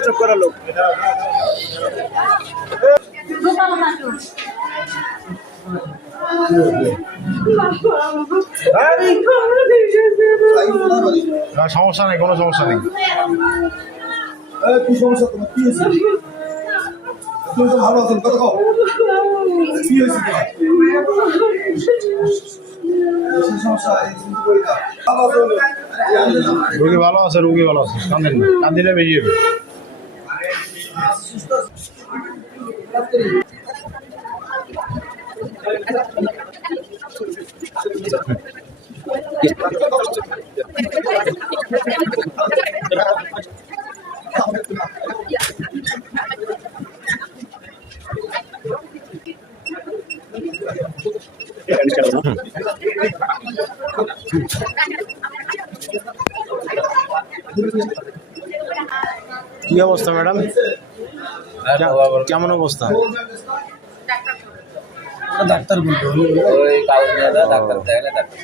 Stop করালো সমস্যা নেই, কোনো সমস্যা নেই। কি সমস্যা তোমার? কি হয়েছে? তুমি তো ভালো আছেন, কথা কও। কি হয়েছে তোমার? সমস্যা রুগী ভালো আছে, রুগী ভালো আছে, কান্দেন না, কান্দিলে বেরিয়ে যাবে। কি অবস্থা ম্যাডাম? কেমন অবস্থা? ডাক্তার বলবো ওই কাগজ নিয়ে ডাক্তার দেখলে ডাক্তার